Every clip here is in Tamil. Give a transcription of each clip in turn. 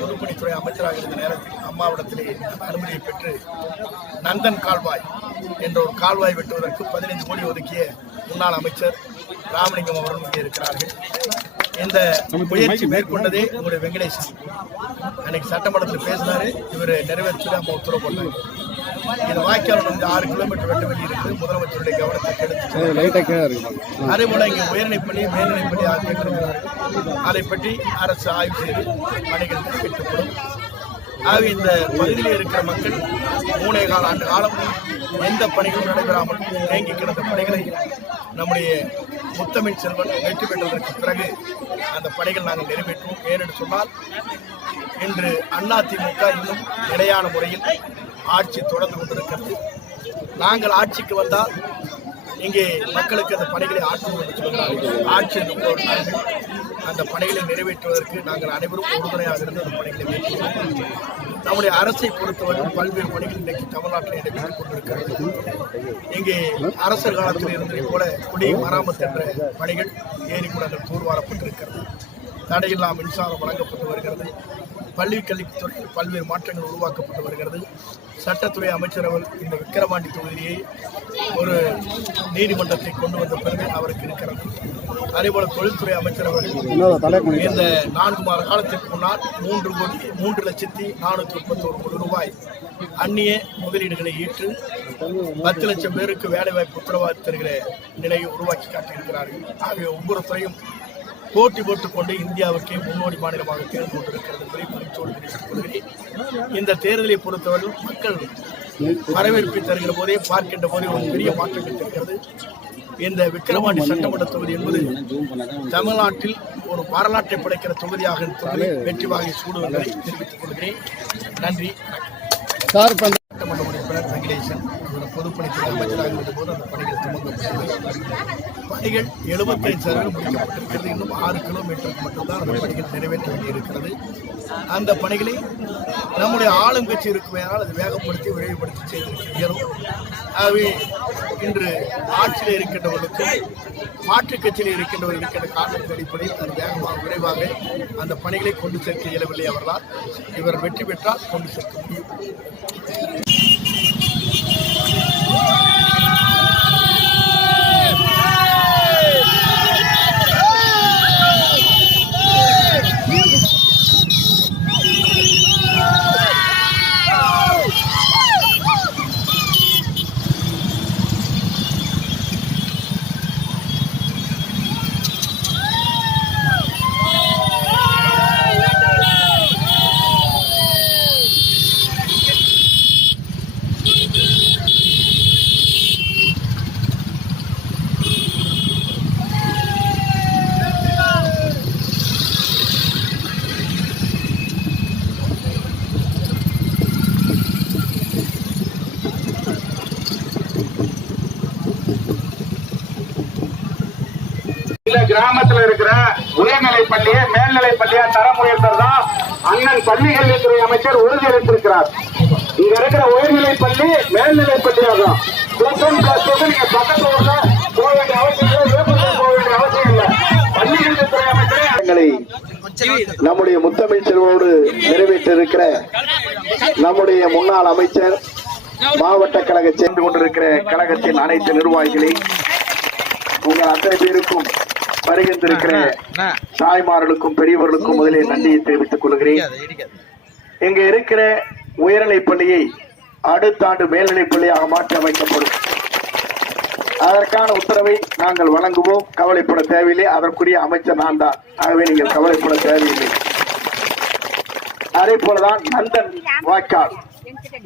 பொதுப்பணித்துறை அமைச்சராக இருந்த நேரத்தில் அம்மாவிடத்திலே அனுமதியை பெற்று நந்தன் கால்வாய் என்ற ஒரு கால்வாய் வெட்டுவதற்கு 15 கோடி ஒதுக்கிய முன்னாள் அமைச்சர் ராமலிங்கம் அவர்கள் இங்கே இருக்கிறார்கள். இந்த முயற்சி மேற்கொண்டதே உங்களுடைய வெங்கடேசன் அன்னைக்கு சட்டமன்றத்தில் பேசினாரு. இவர் நிறைவேற்றி நம்ம உத்தரவு போட்டாங்க. இந்த வாய்க்கால் வந்து 6 கிலோமீட்டர் வெட்ட வேண்டி இருக்கு. முதலமைச்சருடைய கவனத்தை எடுத்து அதே போல இங்கே உயர்நிலைப்பள்ளி மேல்நிலைப்பள்ளி ஆகிய அதை பற்றி அரசு ஆய்வு செய்து பணிகள் நிறைவேற்றப்படும். ஆகவே இந்த பகுதியில் இருக்கிற மக்கள் 3.25 ஆண்டு காலம் எந்த பணிகளும் நடைபெறாமல் தேங்கி கிடந்த பணிகளை நம்முடைய முத்தமிழ் செல்வன் வெற்றி பெற்றதற்கு பிறகு அந்த பணிகள் நாங்கள் நிறைவேற்றுவோம். ஏனென்று சொன்னால் இன்று அதிமுக இன்னும் நிலையான முறையில் ஆட்சி தொடர்ந்து கொண்டிருக்கிறது. நாங்கள் ஆட்சிக்கு வந்தால் இங்கே மக்களுக்கு அந்த பணிகளை ஆற்றுவோம் என்று சொல்கிறார்கள். ஆட்சி என்று அந்த பணிகளை நிறைவேற்றுவதற்கு நாங்கள் அனைவரும் உறுதுணையாக இருந்து அந்த பணிகளை மேற்கொள்வோம். நம்முடைய அரசை பொறுத்தவரை பல்வேறு பணிகள் இன்றைக்கு தமிழ்நாட்டில் நடைபெற்றுக் கொண்டிருக்கிறது. இங்கே அரசர் காலத்தில் இருந்ததை போல குடி மராமத்து என்ற பணிகள் ஏரி குளங்கள் தூர்வாரப்பட்டிருக்கிறது. தடையில்லா மின்சாரம் வழங்கப்பட்டு வருகிறது. பள்ளி கல்வித்துறையில் பல்வேறு மாற்றங்கள் உருவாக்கப்பட்டு வருகிறது. சட்டத்துறை அமைச்சர் அவர் இந்த விக்கிரவாண்டி தொகுதியை ஒரு நீதிமன்றத்தை கொண்டு வந்த பெருமை அவருக்கு இருக்கிறது. அதேபோல தொழில்துறை அமைச்சர் அவர்கள் இந்த 4 மாத காலத்திற்கு முன்னால் 3,431 கோடி ரூபாய் அந்நிய முதலீடுகளை ஈற்று 10 லட்சம் பேருக்கு வேலைவாய்ப்பு உத்தரவாதம் தருகிற நிலையை உருவாக்கி காட்டியிருக்கிறார்கள். ஆகிய ஒவ்வொரு துறையும் போட்டி போட்டுக்கொண்டு இந்தியாவுக்கே முன்னோடி மாநிலமாக தேர்ந்து கொண்டிருக்கிறது என்பதை மகிழ்ச்சியோடு தெரிவித்துக் கொள்கிறேன். இந்த தேர்தலை பொறுத்தவரை மக்கள் வரவேற்பை தருகிற போதே பார்க்கின்ற போதே ஒரு பெரிய மாற்றங்கள் இருக்கிறது. இந்த விக்கிரவாண்டி சட்டமன்ற தொகுதி என்பது தமிழ்நாட்டில் ஒரு வரலாற்றை படைக்கிற தொகுதியாக இருப்பதை வெற்றி வாகை சூடுவதை தெரிவித்துக் கொள்கிறேன். நன்றி. சட்டமன்ற உறுப்பினர் வெங்கடேசன் பொதுப்பணித்துறை அமைச்சராக இருந்தபோது அந்த பணிகள் துவங்கப்பட்டது. பணிகள் 75% முடிக்கப்பட்டிருக்கிறது. இன்னும் 6 கிலோமீட்டருக்கு மட்டும்தான் அந்த பணிகள் நிறைவேற்ற வேண்டியிருக்கிறது. அந்த பணிகளை நம்முடைய ஆளும் கட்சி இருக்குமையானால் அது வேகப்படுத்தி விரைவுபடுத்தி செய்திருக்கிறோம். ஆகவே இன்று ஆட்சியில் இருக்கின்றவர்களுக்கு மாற்றுக் கட்சியில் இருக்கின்றவர்கள் இருக்கின்ற காரணத்தின் அடிப்படையில் அது வேகமாக விரைவாக அந்த பணிகளை கொண்டு சேர்க்க இயலவில்லை. அவர்களால் இவர் வெற்றி பெற்றால் கொண்டு சேர்க்க முடியும். கிராமத்தில் இருக்கிற உயர்நிலை பள்ளியை மேல்நிலை பள்ளியா தரம் உயர்த்தறதா அண்ணன் பள்ளி கல்வித்துறை அமைச்சர் உறுதியளித்திருக்கிறார். இங்க இருக்கிற உயர்நிலை பள்ளி மேல்நிலை பள்ளியாகும். நீங்க பக்கத்து ஊர்ல போக வேண்டிய அவசியம் இல்லை, போக வேண்டிய அவசியம் இல்லை. பள்ளி கல்வித்துறை அமைச்சரை நம்முடைய முத்தமிழ் செல்வோடு நிறைவேற்ற இருக்கிற நம்முடைய முன்னாள் அமைச்சர் மாவட்ட கழக சென்று கொண்டிருக்கிற கழகத்தின் அனைத்து நிர்வாகிகளை உங்கள் அத்தனை பேருக்கும் வருகின்றிருக்கிற தாய்மார்களுக்கும் பெரியவர்களுக்கும் முதலில் நன்றியை தெரிவித்துக் கொள்கிறேன். இங்க இருக்கிற உயர்நிலை பள்ளியை அடுத்த ஆண்டு மேல்நிலை பள்ளியாக மாற்றி அமைக்கப்படும். அதற்கான உத்தரவை நாங்கள் வழங்குவோம். கவலைப்பட தேவையில்லை. அதற்குரிய அமைச்சர் நான் தான். ஆகவே நீங்கள் கவலைப்பட தேவையில்லை. அதே போலதான் நந்தன் வாய்க்கால்,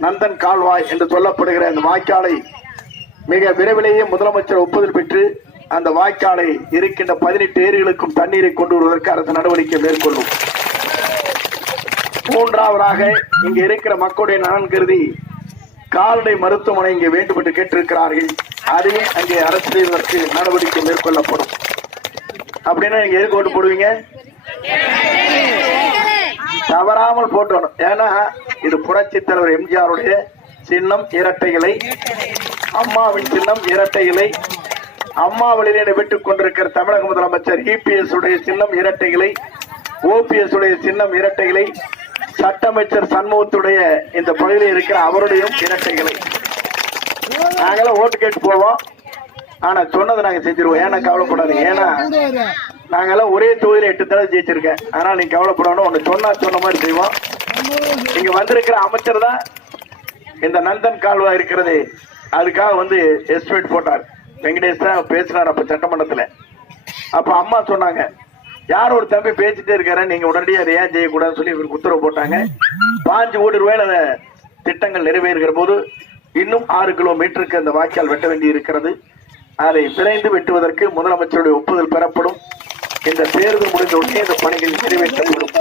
நந்தன் கால்வாய் என்று சொல்லப்படுகிற அந்த வாய்க்காலை மிக விரைவிலேயே முதலமைச்சர் ஒப்புதல் பெற்று அந்த வாய்க்காலை இருக்கின்ற 18 ஏரிகளுக்கும் தண்ணீரை கொண்டு வருவதற்கு அரசு நடவடிக்கை மேற்கொள்ளும். மூன்றாவதாக இங்க இருக்கிற மக்களுடைய நலன் கருதி கால்நடை மருத்துவமனை இங்கே வேண்டும் என்று கேட்டிருக்கிறார்கள். அதையும் அங்கே அரசு செய்வதற்கு நடவடிக்கை மேற்கொள்ளப்படும். அப்படின்னா நீங்க எதுக்கு ஓட்டு போடுவீங்க? தவறாமல் போட்டணும். ஏன்னா இது புரட்சி தலைவர் எம்ஜிஆருடைய சின்னம் இரட்டை இலை, அம்மாவின் சின்னம் இரட்டை இலை. அம்மா வழியிலே விட்டுக் கொண்டிருக்கிற தமிழக முதலமைச்சர் இபிஎஸ் உடைய சின்னம் இரட்டை இலை, ஓபிஎஸ் உடைய சின்னம் இரட்டை இலை, சட்ட அமைச்சர் சண்முகத்துடைய இந்த பகுதியில் இருக்கிற அவருடைய இரட்டைகளை நாங்களாம் ஓட்டு கேட்டு போவோம். ஆனா சொன்னதை நாங்க செஞ்சிருவோம். ஏன்னா கவலைப்படாதீங்க. ஏன்னா நாங்கெல்லாம் ஒரே தொகுதியில 8 தடவை ஜெயிச்சிருக்கேன். அதனால நீங்க கவலைப்படணும். ஒண்ணு சொன்ன மாதிரி செய்வோம். நீங்க வந்திருக்கிற அமைச்சர் தான் இந்த நந்தன் கால்வாய் இருக்கிறது அதுக்காக எஸ்டிமேட் போட்டார். வெங்கடேஷ் தான் பேசினார் அப்ப சட்டமன்றத்துல. அப்ப அம்மா சொன்னாங்க, யார் ஒரு தம்பி பேசிட்டே இருக்காரு, நீங்க உடனடியாக அதை ஏன் செய்யக்கூடாதுன்னு சொல்லி இவருக்கு உத்தரவு போட்டாங்க. 5 கோடி ரூபாயில திட்டங்கள் நிறைவேறுகிற போது இன்னும் 6 கிலோமீட்டருக்கு அந்த வாய்க்கால் வெட்ட வேண்டி இருக்கிறது. அதை விரைந்து வெட்டுவதற்கு முதலமைச்சருடைய ஒப்புதல் பெறப்படும். இந்த தேர்தல் முடிந்த உடனே இந்த பணிகள் நிறைவேற்றப்படும்.